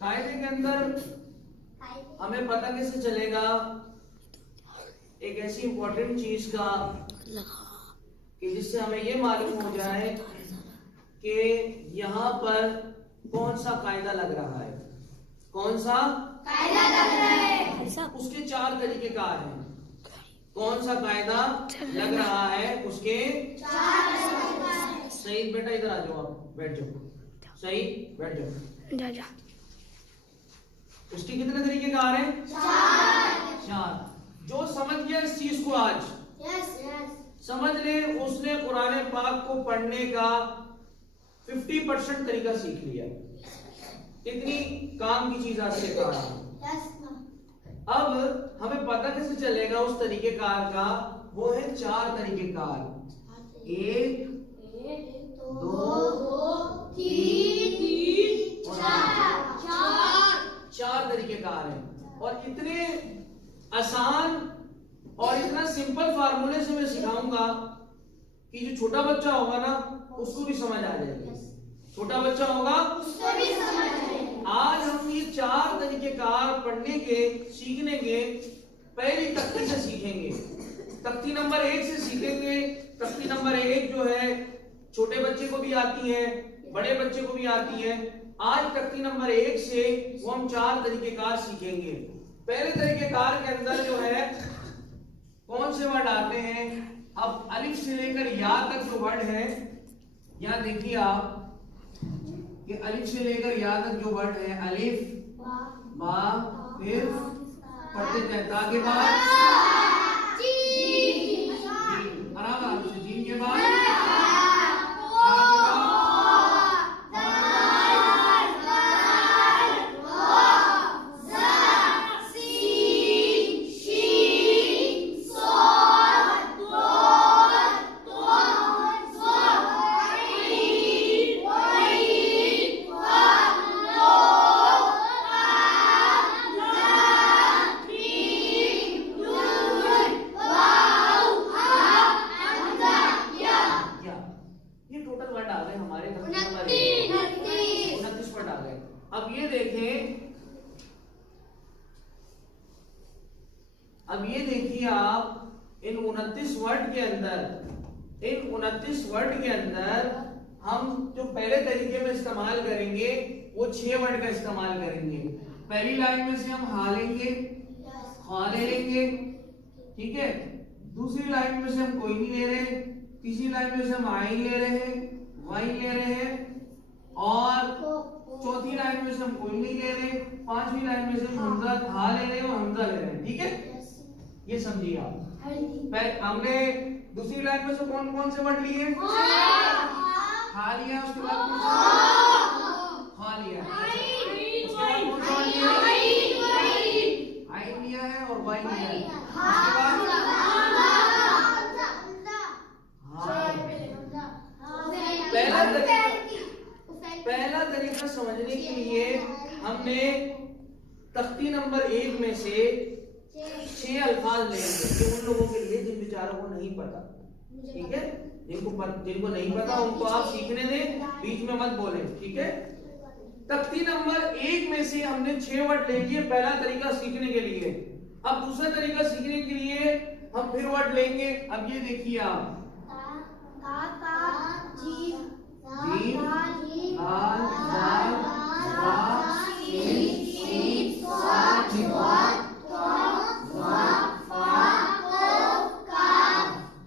कायदे के अंदर हमें पता कैसे चलेगा एक ऐसी इंपॉर्टेंट चीज का कि जिससे हमें ये मालूम हो जाए कि यहाँ पर कौन सा कायदा लग रहा है, कौन सा कायदा लग रहा है। उसके 4 तरीकेकार हैं। कौन सा कायदा लग रहा है उसके 4 तरीकेकार। सही बेटा इधर आ जाओ, आप बैठ जाओ, सही बैठ जाओ। उसके कितने तरीकेकार हैं? 4। जो समझ गया इस चीज को आज समझ ले, उसने कुरान पाक को पढ़ने का 50% तरीका सीख लिया। इतनी काम की चीज आज से कहा। अब हमें पता कैसे चलेगा उस तरीकेकार का? वो है 4 तरीकेकार। 1 2 3 4 तरीकेकार हैं। और इतने आसान और इतना सिंपल फार्मूले से मैं सिखाऊंगा कि जो छोटा बच्चा होगा ना उसको भी समझ आ जाएगी। छोटा बच्चा होगा उसको भी समझ आएगा। आज हम ये 4 तरीकेकार पढ़ने के सीखने के पहली तख्ती से सीखेंगे। तख्ती नंबर 1 से सीखेंगे। तख्ती नंबर 1 जो है छोटे बच्चे को भी आती है, बड़े बच्चे को भी आती है। आज तख्ती नंबर 1 से वो हम 4 तरीकेकार सीखेंगे। पहले तरीकेकार के अंदर जो है कौन से वर्ड आते हैं? अब अलिफ से लेकर या तक जो वर्ड है, यहां देखिए आप कि अलिफ से लेकर या तक जो वर्ड है, अलिफ बा फिर पढ़ते जाए ता के बाद जीम, आराम से जीम के बाद अब ये देखिए आप इन 29 वर्ड के अंदर हम जो पहले तरीके में इस्तेमाल करेंगे वो 6 वर्ड का इस्तेमाल करेंगे। पहली लाइन में से हम हा लेंगे, खा ले लेंगे, ठीक है। दूसरी लाइन में से हम कोई नहीं ले रहे। तीसरी लाइन में से हम आई ले रहे हैं, वाई ले रहे हैं, और चौथी लाइन में से हम कोई नहीं ले रहे। 5वीं लाइन में से हम हमजा हा ले रहे हैं और हमजा ले रहे हैं, ठीक है। ये समझिए आप। हमने दूसरी लाइन में से कौन कौन से वर्ड लिए? खा लिया, उसके बाद खा लिया, उसके बाद कौन सा लिया? आई लिया है और वाई लिया है। उसके बाद पहला तरीका समझने के लिए हमने तख्ती नंबर 1 में से 6 अल्फाज लेंगे कि उन लोगों के लिए जिन बेचारों को नहीं पता, ठीक है। जिनको नहीं पता उनको आप सीखने दें, बीच में मत बोलें, ठीक है। तख्ती नंबर 1 में से हमने 6 वर्ड ले लिए पहला तरीका सीखने के लिए। अब दूसरा तरीका सीखने के लिए हम फिर वर्ड लेंगे। अब ये देखिए आप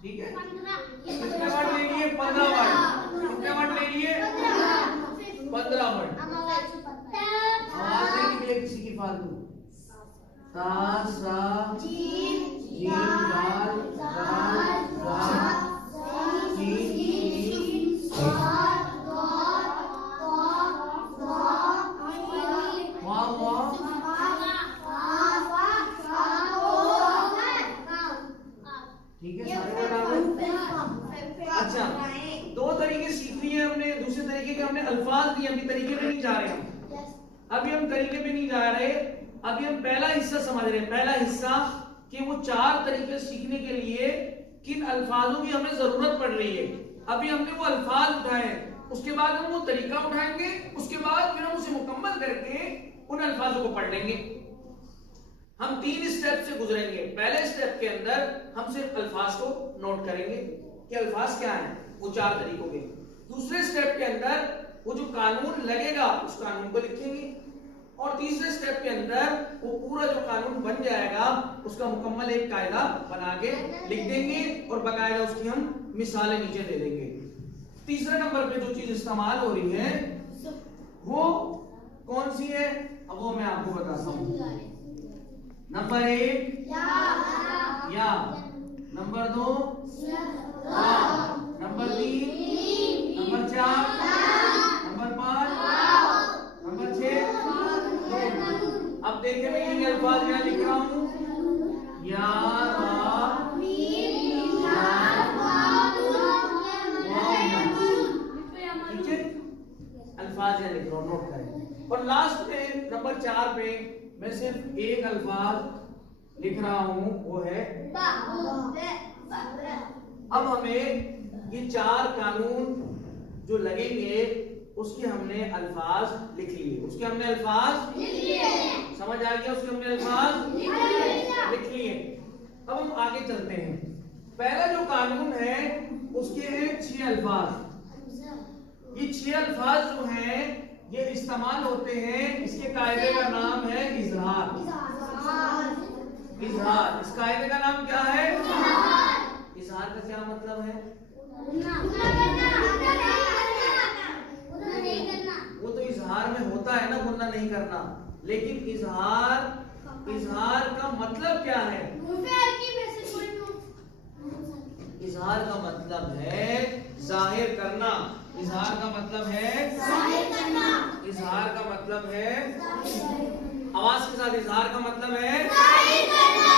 ठीक है। कितने वर्ड ले लिए? 15 वर्ड। कितने वर्ड ले लिए? 15 वर्ड। आवाज नहीं निकले किसी की फालतू। ता सा जीम दाल दाल रा ठीक है, सारे वर्ड आ गए। अच्छा, 2 तरीके सीख लिए हमने। दूसरे तरीके के हमने अल्फाज दिए। अभी तरीके पे नहीं जा रहे हम। अभी हम तरीके पे नहीं जा रहे। अभी हम पहला हिस्सा समझ रहे हैं। पहला हिस्सा कि वो 4 तरीके सीखने के लिए किन अल्फाजों की हमें जरूरत पड़ रही है। अभी हमने वो अल्फाज उठाए, उसके बाद हम वो तरीका उठाएंगे, उसके बाद फिर हम उसे मुकम्मल करके उन अल्फाजों को पढ़ लेंगे। हम 3 स्टेप से गुजरेंगे। पहले स्टेप के अंदर हम सिर्फ अल्फाज को नोट करेंगे कि अल्फाज क्या हैं, वो 4 तरीकों के। दूसरे स्टेप के अंदर वो जो कानून लगेगा उस कानून को लिखेंगे, और तीसरे स्टेप के अंदर वो पूरा जो कानून बन जाएगा उसका मुकम्मल एक कायदा बना के लिख देंगे और बाकायदा उसकी हम मिसालें नीचे दे देंगे। तीसरे नंबर पे जो चीज इस्तेमाल हो रही है वो कौन सी है, अब वो मैं आपको बताता हूँ। नंबर 1 या, number 2 number 3, number 4, number 5, number 6। अब देखिए मैं ये अल्फाज यहाँ लिख रहा हूँ, या, ठीक है, अल्फाज यहाँ लिख रहा हूँ, नोट करें। और लास्ट में नंबर 4 पे मैं सिर्फ एक अल्फाज लिख रहा हूँ, वो है अब हमें ये 4 कानून जो लगेंगे उसके हमने अल्फाज लिख लिए, उसके हमने अल्फाज लिख लिए, समझ आ गया, उसके हमने अल्फाज लिख लिए। अब हम आगे चलते हैं। पहला जो कानून है उसके हैं 6 अल्फाज। ये 6 अल्फाज जो हैं ये इस्तेमाल होते हैं, इसके कायदे का नाम है इजहार। इजहार, इस कायदे का नाम क्या है? इजहार का क्या मतलब है? वो तो इजहार में होता है ना, गुन्ना नहीं करना, लेकिन इजहार का मतलब क्या है? इजहार का मतलब है जाहिर करना। इजहार का मतलब है जाहिर करना। इजहार का मतलब है, आवाज के साथ, इजहार का मतलब है जाहिर करना।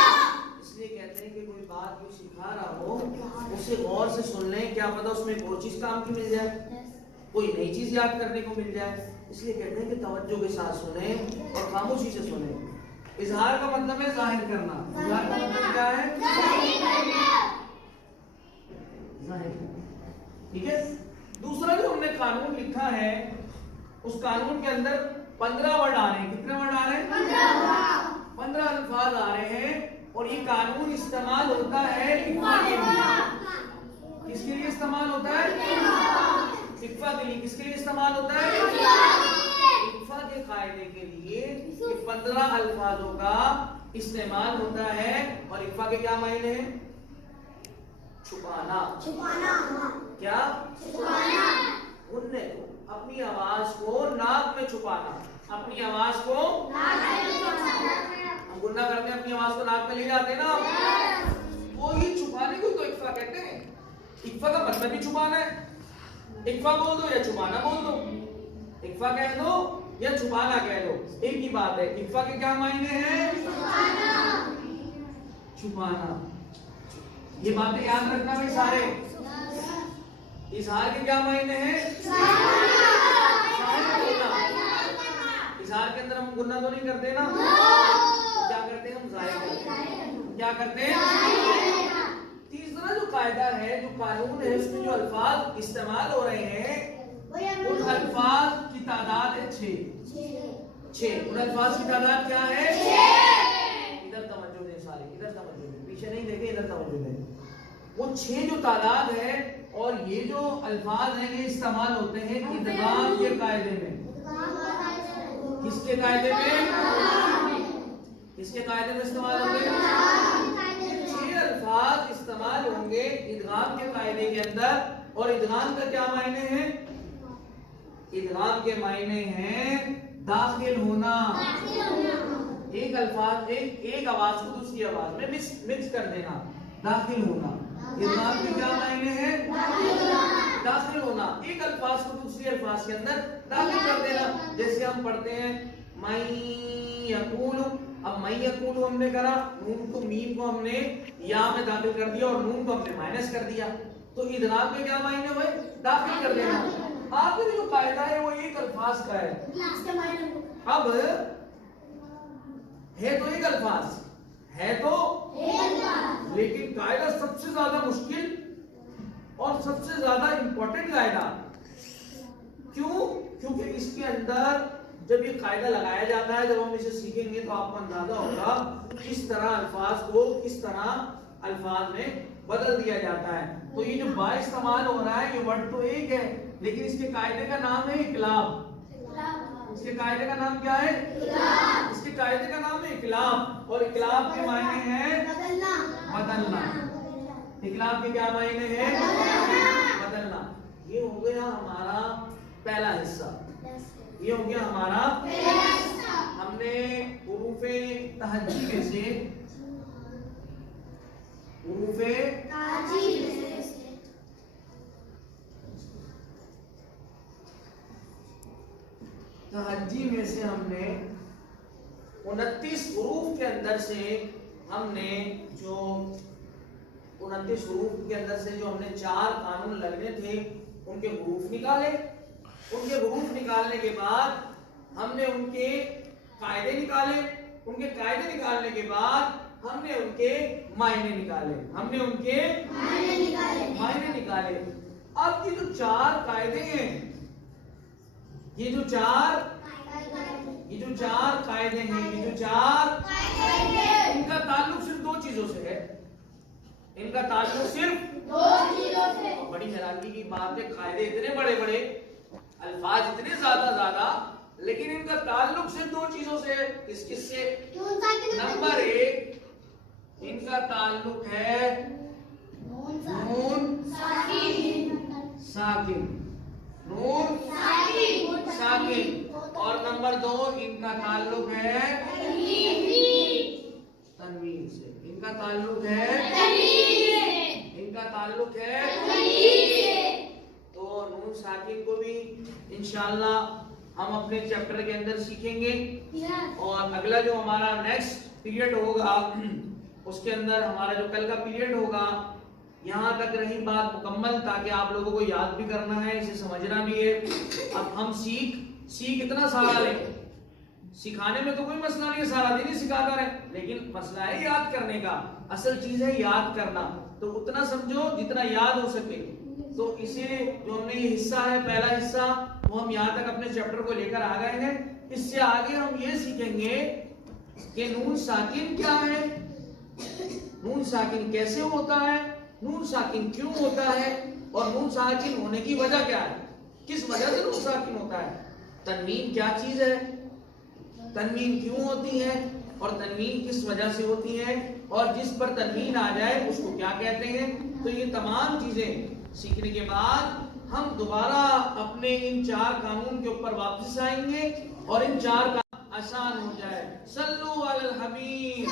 इसलिए कहते हैं कि कोई बात जो सिखा रहा हो उसे गौर से सुन लें, क्या पता उसमें एक और चीज काम की मिल जाए, कोई नई चीज याद करने को मिल जाए। इसलिए कहते हैं कि तवज्जो के साथ सुने और खामोशी से सुने। इजहार का मतलब है जाहिर करना। इजहार का मतलब क्या है? जाहिर करना। ठीक है। दूसरा जो हमने कानून लिखा है उस कानून के अंदर 15 वर्ड आ रहे हैं। कितने वर्ड आ रहे हैं? 15 अल्फाज आ रहे हैं। और ये कानून इस्तेमाल होता है इक्फा के लिए। किसके लिए इस्तेमाल होता है? इक्फा के लिए। किसके लिए इस्तेमाल होता है? इक्फा के कायदे के लिए ये 15 अल्फाजों का इस्तेमाल होता है। और इक्फा के क्या मायने हैं? छुपाना। क्या? छुपाना। उनने तो अपनी आवाज को नाक में छुपाना। अपनी आवाज को नाक में छुपाना। हम गुन्ना करते हैं, अपनी आवाज को नाक में ले जाते हैं ना, वो ही छुपाने को तो इक्फा कहते हैं। इक्फा का मतलब ही छुपाना है। इक्फा बोल दो या छुपाना बोल दो, इक्फा कह दो या छुपाना कह दो, एक ही बात है। इक्फा के क्या मायने हैं? छुपाना। ये बातें याद रखना भाई सारे। इजहार के क्या मायने हैं? इजहार के अंदर हम गुन्ना तो नहीं करते ना, क्या करते हैं? हम जाहिर करते हैं। क्या करते हैं? तीसरा जो कायदा है, जो कानून है, उसमें जो अल्फाज इस्तेमाल हो रहे हैं उन अल्फाज की तादाद है 6। उन अल्फाज की तादाद क्या है? 6। इधर तवज्जो दें सारे, इधर तवज्जो दें, पीछे नहीं देखें, इधर तवज्जो दें। वो 6 जो तादाद है और ये जो अल्फाज हैं ये इस्तेमाल होते हैं इदगाम के कायदे में। किसके कायदे में? किसके कायदे में इस्तेमाल होंगे? 6 अल्फाज इस्तेमाल होंगे इदगाम के कायदे के अंदर। और इदगाम का क्या मायने हैं? इदगाम के मायने हैं दाखिल होना। एक अल्फाज, एक आवाज को दूसरी आवाज में मिक्स कर देना, दाखिल होना। इदगाम के क्या मायने हैं? दाखिल होना। एक अल्फाज को दूसरे अल्फाज के अंदर दाखिल कर देना। जैसे हम पढ़ते हैं मई यकूलु, अब मई यकूलु हमने करा, नून को, मीम को हमने या में दाखिल कर दिया और नून को हमने माइनस कर दिया। तो इदगाम के क्या मायने हुए? दाखिल कर देना। आखिरी जो कायदा है वो एक अल्फाज का है। अब है तो एक अल्फाज है तो, लेकिन कायदा सबसे ज्यादा मुश्किल और सबसे ज्यादा इंपॉर्टेंट कायदा क्यों? क्योंकि इसके अंदर जब ये कायदा लगाया जाता है, जब हम इसे सीखेंगे तो आपको अंदाजा होगा किस तरह अल्फाज को किस तरह अल्फाज में बदल दिया जाता है। तो ये जो बा इस्तेमाल हो रहा है, ये वर्ड तो एक है, लेकिन इसके कायदे का नाम है इकलाब। इसके कायदे का नाम क्या है? इसके कायदे का नाम है इकलाब। और इकलाब के मायने हैं बदलना। इकलाब के क्या मायने हैं? बदलना। ये हो गया हमारा पहला हिस्सा। ये हो गया हमारा हमने हुरूफे तहज्जी में से तहज्जी में से हमने 29 हुरूफ के अंदर से हमने जो 29 हुरूफ के अंदर से जो हमने 4 कानून लगने थे उनके हुरूफ निकाले। उनके हुरूफ निकालने के बाद हमने उनके कायदे निकाले। उनके कायदे निकालने के बाद हमने उनके मायने निकाले। मायने निकाले। अब ये जो 4 कायदे हैं, ये जो चार कायदे हैं, इनका ताल्लुक सिर्फ 2 चीजों से है। इनका ताल्लुक सिर्फ 2 चीजों से। बड़ी हैरानी की बात है, कायदे इतने बड़े बड़े, अल्फाज इतने ज्यादा, लेकिन इनका ताल्लुक सिर्फ 2 चीजों से है। किससे? नंबर 1, इनका ताल्लुक है नून साकिन, और नंबर 2 इनका ताल्लुक है तनवीन से। इनका ताल्लुक है तो नून साकिन को भी इंशाल्लाह हम अपने चैप्टर के अंदर सीखेंगे। और अगला जो हमारा नेक्स्ट पीरियड होगा उसके अंदर हमारा जो कल का पीरियड होगा, यहाँ तक रही बात मुकम्मल, ताकि आप लोगों को याद भी करना है, इसे समझना भी है। अब हम सीख इतना सारा ले, सिखाने में तो कोई मसला नहीं है, सारा दिन ही सिखाता रहे, लेकिन मसला है याद करने का। असल चीज है याद करना, तो उतना समझो जितना याद हो सके। तो इसे जो हमने ये हिस्सा है, पहला हिस्सा, वो हम यहाँ तक अपने चैप्टर को लेकर आ गए हैं। इससे आगे हम ये सीखेंगे कि नून साकिन क्या है, नून साकिन कैसे होता है, नून साकिन क्यों होता है, और नून साकिन होने की वजह क्या है, किस वजह से नून साकिन होता है, तनवीन क्या चीज है, तनवीन क्यों होती है, और तनवीन किस वजह से होती है, और जिस पर तनवीन आ जाए उसको क्या कहते हैं। तो ये तमाम चीजें सीखने के बाद हम दोबारा अपने इन 4 कानून के ऊपर वापस आएंगे और इन 4 का आसान हो जाए। सल्लु अलल हबीब।